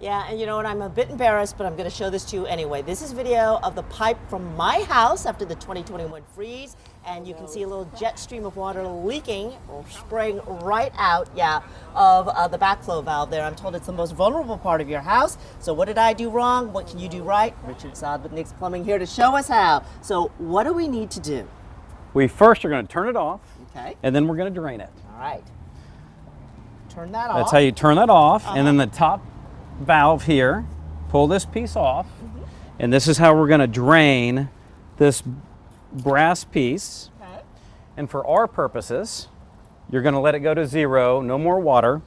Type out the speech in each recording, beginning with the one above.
Yeah, and you know what, I'm a bit embarrassed, but I'm going to show this to you anyway. This is video of the pipe from my house after the 2021 freeze, and you can see a little jet stream of water leaking or spraying right out, of the backflow valve there. I'm told it's the most vulnerable part of your house. So what did I do wrong? What can you do right? Richard Saad with Nick's Plumbing here to show us how. So what do we need to do? We first are going to turn it off, Okay. and then we're going to drain it. All right. Turn that off. That's how you turn that off, and then the top valve here, pull this piece off, and this is how we're going to drain this brass piece. Okay. And for our purposes, you're going to let it go to 0, no more water,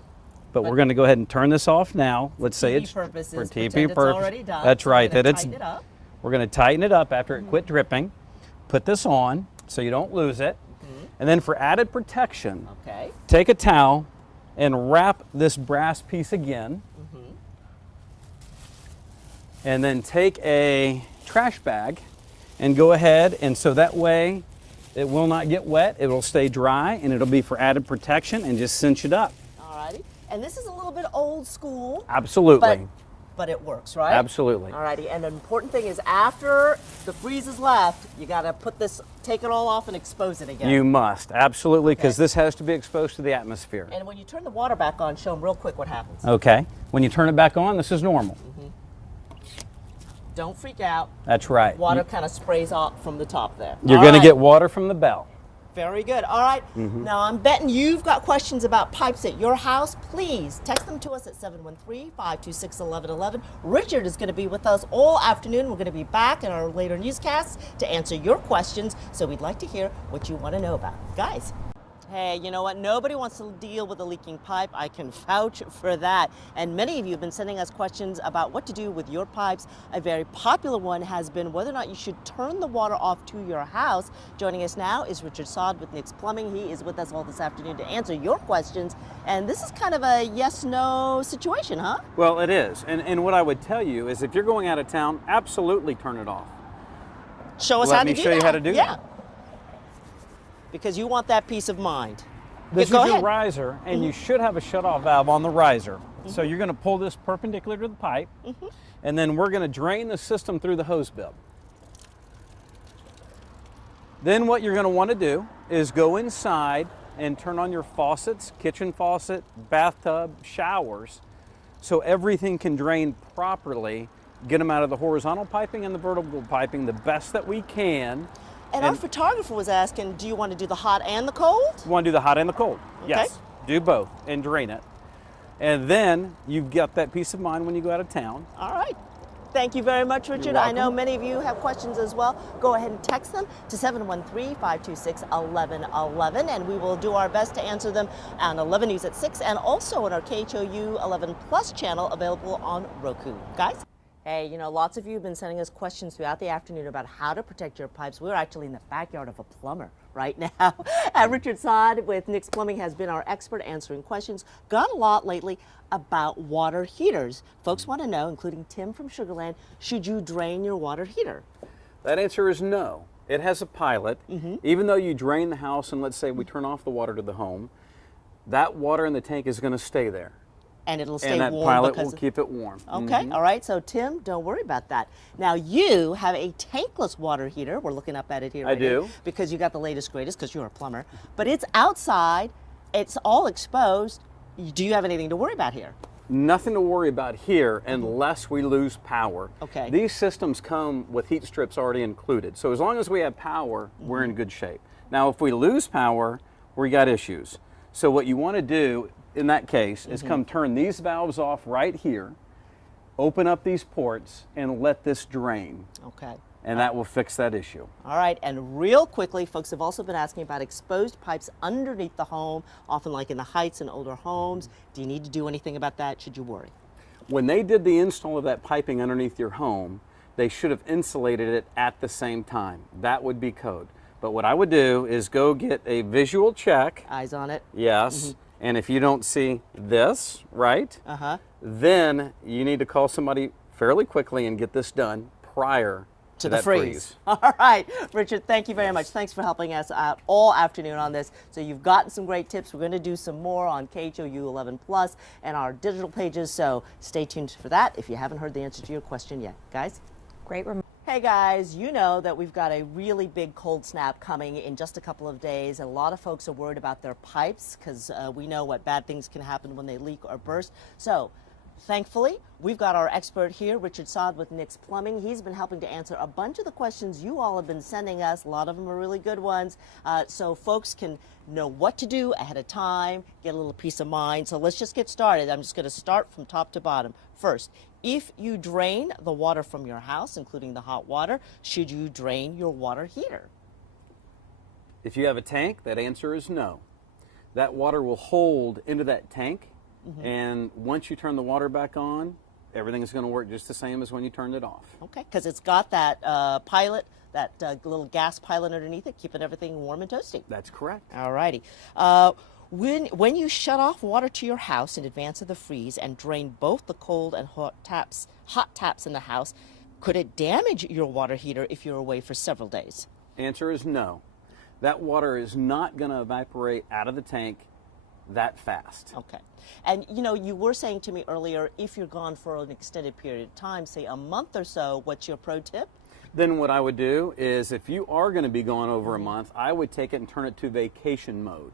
but we're going to go ahead and turn this off now. Let's say it's for TP purposes. Already done. That's right. We're That tighten it up. We're going to tighten it up after it quit dripping. Put this on so you don't lose it. And then for added protection, take a towel and wrap this brass piece again. And then take a trash bag and go ahead, and so that way it will not get wet, it will stay dry, and it'll be for added protection, and just cinch it up. Alrighty. And this is a little bit old school. Absolutely. But it works, right? Absolutely. Alrighty, and the important thing is after the freeze is left, you gotta put this, take it all off and expose it again. You must, absolutely, because this has to be exposed to the atmosphere. And when you turn the water back on, show them real quick what happens. Okay. When you turn it back on, this is normal. Don't freak out. That's right. Water kind of sprays off from the top there. You're going to get water from the bell. Very good. All right. Now, I'm betting you've got questions about pipes at your house. Please text them to us at 713-526-1111. Richard is going to be with us all afternoon. We're going to be back in our later newscasts to answer your questions. So we'd like to hear what you want to know about. Guys. Hey, you know what? Nobody wants to deal with a leaking pipe. I can vouch for that. And many of you have been sending us questions about what to do with your pipes. A very popular one has been whether or not you should turn the water off to your house. Joining us now is Richard Saad with Nick's Plumbing. He is with us all this afternoon to answer your questions. And this is kind of a yes-no situation, huh? Well, it is. And what I would tell you is if you're going out of town, absolutely turn it off. Show us how to do that. Let me show you how to do that. Because you want that peace of mind. This is your riser, and you should have a shutoff valve on the riser. So you're going to pull this perpendicular to the pipe, and then we're going to drain the system through the hose bib. Then what you're going to want to do is go inside and turn on your faucets, kitchen faucet, bathtub, showers, so everything can drain properly. Get them out of the horizontal piping and the vertical piping the best that we can. And our photographer was asking, do you want to do the hot and the cold? You want to do the hot and the cold. Yes, do both and drain it. And then you've got that peace of mind when you go out of town. All right. Thank you very much, Richard. I know many of you have questions as well. Go ahead and text them to 713-526-1111, and we will do our best to answer them on 11 News at 6 and also on our KHOU 11 Plus channel available on Roku. Guys? Hey, you know, lots of you have been sending us questions throughout the afternoon about how to protect your pipes. We're actually in the backyard of a plumber right now. Richard Saad with Nick's Plumbing has been our expert answering questions. Got a lot lately about water heaters. Folks want to know, including Tim from Sugarland, should you drain your water heater? That answer is no. It has a pilot. Even though you drain the house and let's say we turn off the water to the home, that water in the tank is going to stay there. And it'll stay warm. And that pilot will keep it warm. Okay, all right, so Tim, don't worry about that. Now you have a tankless water heater. We're looking up at it here. I do. Because you got the latest, greatest, because you're a plumber. But it's outside, it's all exposed. Do you have anything to worry about here? Nothing to worry about here unless we lose power. Okay. These systems come with heat strips already included. So as long as we have power, we're in good shape. Now if we lose power, we got issues. So what you want to do in that case is come turn these valves off right here, open up these ports, and let this drain. Okay. And that will fix that issue. All right, and real quickly, folks have also been asking about exposed pipes underneath the home, often like in the heights and older homes. Do you need to do anything about that? Should you worry? When they did the install of that piping underneath your home, they should have insulated it at the same time. That would be code. But what I would do is go get a visual check. Eyes on it. Yes. And if you don't see this, right, then you need to call somebody fairly quickly and get this done prior to the that freeze. All right, Richard, thank you very much. Thanks for helping us out all afternoon on this. So you've gotten some great tips. We're going to do some more on KHOU 11 Plus and our digital pages, so stay tuned for that if you haven't heard the answer to your question yet. Guys? Great reminder. Hey guys, you know that we've got a really big cold snap coming in just a couple of days. A lot of folks are worried about their pipes because we know what bad things can happen when they leak or burst. So thankfully, we've got our expert here, Richard Saad with Nick's Plumbing. He's been helping to answer a bunch of the questions you all have been sending us. A lot of them are really good ones. So folks can know what to do ahead of time, get a little peace of mind. So let's just get started. I'm just going to start from top to bottom. First, if you drain the water from your house, including the hot water, should you drain your water heater? If you have a tank, that answer is no. That water will hold into that tank, and once you turn the water back on, everything is going to work just the same as when you turned it off. Okay, because it's got that pilot, that little gas pilot underneath it, keeping everything warm and toasty. That's correct. All righty. When you shut off water to your house in advance of the freeze and drain both the cold and hot taps in the house, could it damage your water heater if you're away for several days? Answer is no. That water is not going to evaporate out of the tank that fast. Okay. And you know, you were saying to me earlier, if you're gone for an extended period of time, say a month or so, what's your pro tip? Then what I would do is, if you are going to be gone over a month, I would take it and turn it to vacation mode.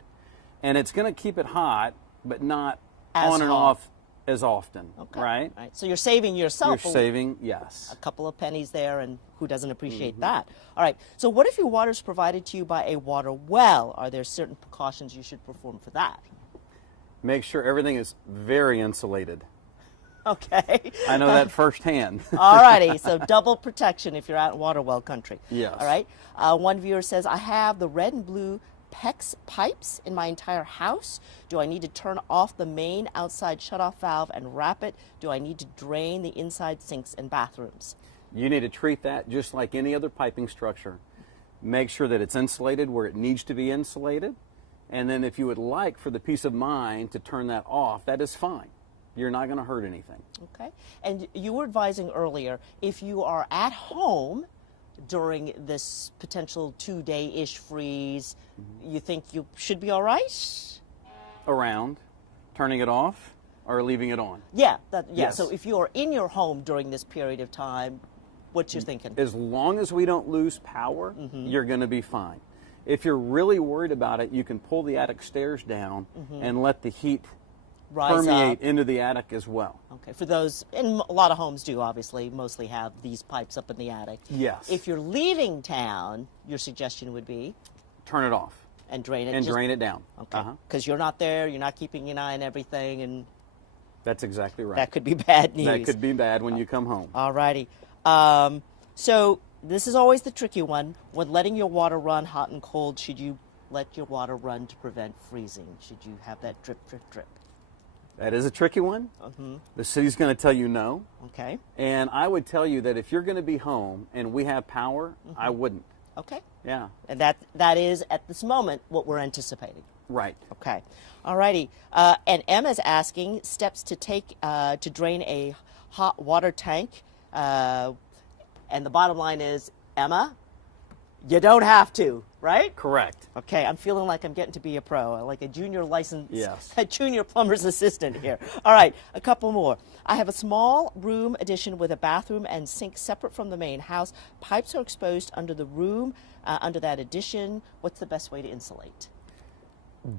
And it's going to keep it hot, but not As on and hot. off as often, Okay. right? Right. So you're saving yourself You're saving, yes. a couple of pennies there, and who doesn't appreciate that? All right. So what if your water is provided to you by a water well? Are there certain precautions you should perform for that? Make sure everything is very insulated. Okay. I know that firsthand. All righty. So double protection if you're out in water well country. Yes. All right. One viewer says, I have the red and blue PEX pipes in my entire house. Do I need to turn off the main outside shutoff valve and wrap it? Do I need to drain the inside sinks and bathrooms? You need to treat that just like any other piping structure. Make sure that it's insulated where it needs to be insulated. And then if you would like for the peace of mind to turn that off, that is fine. You're not going to hurt anything. Okay. And you were advising earlier, if you are at home during this potential 2-day-ish freeze, you think you should be all right? Around, turning it off or leaving it on. Yeah. Yes. So if you're in your home during this period of time, what's your thinking? As long as we don't lose power, you're going to be fine. If you're really worried about it, you can pull the attic stairs down and let the heat Rise permeate up. into the attic as well. Okay, for those, and a lot of homes do obviously, mostly have these pipes up in the attic. Yes. If you're leaving town, your suggestion would be? Turn it off. And drain it. And drain it down. Okay, because you're not there, you're not keeping an eye on everything, and That's exactly right. that could be bad news. That could be bad when you come home. All righty. So this is always the tricky one. When letting your water run hot and cold, should you let your water run to prevent freezing? Should you have that drip, drip, drip? That is a tricky one. The city's going to tell you no. Okay. And I would tell you that if you're going to be home and we have power, I wouldn't. Okay. Yeah. And that is, at this moment, what we're anticipating. Right. Okay. All righty. And Emma's asking steps to take to drain a hot water tank. And the bottom line is, Emma, you don't have to, right? Correct. Okay, I'm feeling like I'm getting to be a pro, like a junior licensed, Yes. a junior plumber's assistant here. All right, a couple more. I have a small room addition with a bathroom and sink separate from the main house. Pipes are exposed under the room, under that addition. What's the best way to insulate?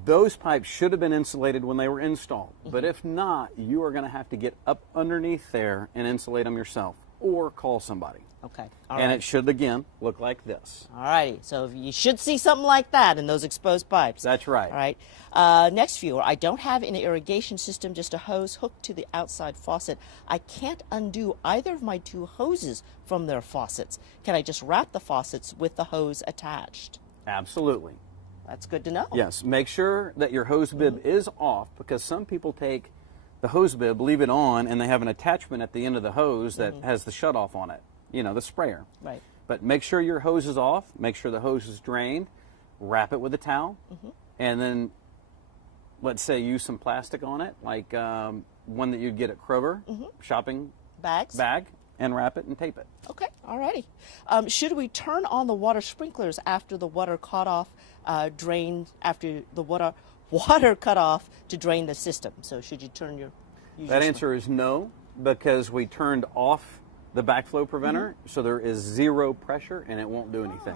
Those pipes should have been insulated when they were installed. But if not, you are going to have to get up underneath there and insulate them yourself or call somebody. Okay. All And right. it should, again, look like this. All righty. So you should see something like that in those exposed pipes. That's right. All right. Next viewer, I don't have an irrigation system, just a hose hooked to the outside faucet. I can't undo either of my two hoses from their faucets. Can I just wrap the faucets with the hose attached? Absolutely. That's good to know. Yes. Make sure that your hose bib is off, because some people take the hose bib, leave it on, and they have an attachment at the end of the hose that has the shutoff on it. You know, the sprayer. Right. But make sure your hose is off. Make sure the hose is drained. Wrap it with a towel. And then, let's say, use some plastic on it, like one that you'd get at Kroger, shopping Bags? bag, and wrap it and tape it. Okay, alrighty. Should we turn on the water sprinklers after the water cut off, after the water cut off to drain the system? So should you turn your... That answer is no, because we turned off the backflow preventer, so there is zero pressure and it won't do anything.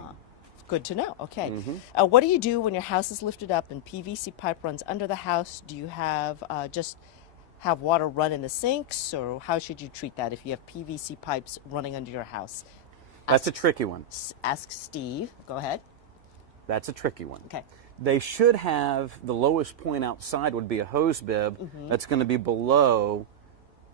Good to know. Okay. What do you do when your house is lifted up and PVC pipe runs under the house? Do you have just have water run in the sinks, or how should you treat that if you have PVC pipes running under your house? That's a tricky one. Ask Steve. Go ahead. That's a tricky one. Okay. They should have, the lowest point outside would be a hose bib that's going to be below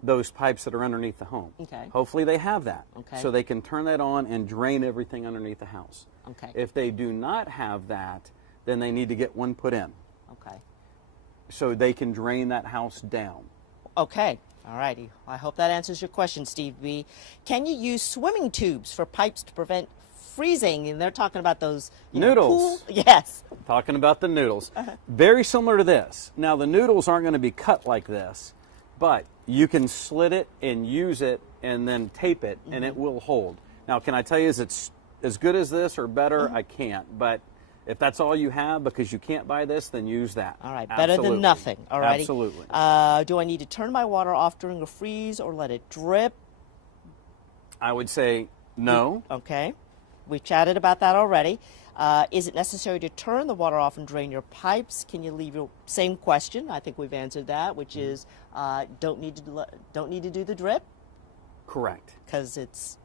those pipes that are underneath the home. Okay. Hopefully they have that. Okay. So they can turn that on and drain everything underneath the house. Okay. If they do not have that, then they need to get one put in. Okay. So they can drain that house down. Okay. All righty. I hope that answers your question, Steve B. Can you use swimming tubes for pipes to prevent freezing? And they're talking about those noodles. Yes. Talking about the noodles. Very similar to this. Now the noodles aren't going to be cut like this, but you can slit it and use it and then tape it and it will hold. Now can I tell you, is it's as good as this or better? I can't, but if that's all you have because you can't buy this, then use that. All right, better than nothing. All righty. Absolutely. Do I need to turn my water off during a freeze or let it drip? I would say no. Okay. We chatted about that already. Is it necessary to turn the water off and drain your pipes? Can you leave your same question? I think we've answered that, which is don't need to do the drip. Correct. Because it's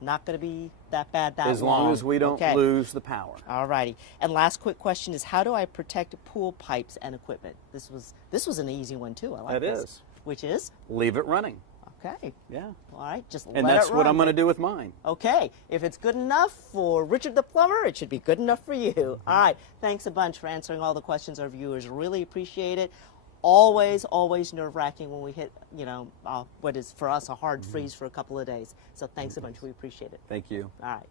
not going to be that bad that long. As long as we don't lose the power. All righty. And last quick question is, how do I protect pool pipes and equipment? This was an easy one too. I like this. It is. Which is? Leave it running. Okay. Yeah. All right. Just let it and run. that's what I'm going to do with mine. Okay. If it's good enough for Richard the plumber, it should be good enough for you. All right. Thanks a bunch for answering all the questions our viewers really appreciate it. Always, always nerve-wracking when we hit, what is for us a hard freeze for a couple of days. So thanks a bunch. We appreciate it. Thank you. All right.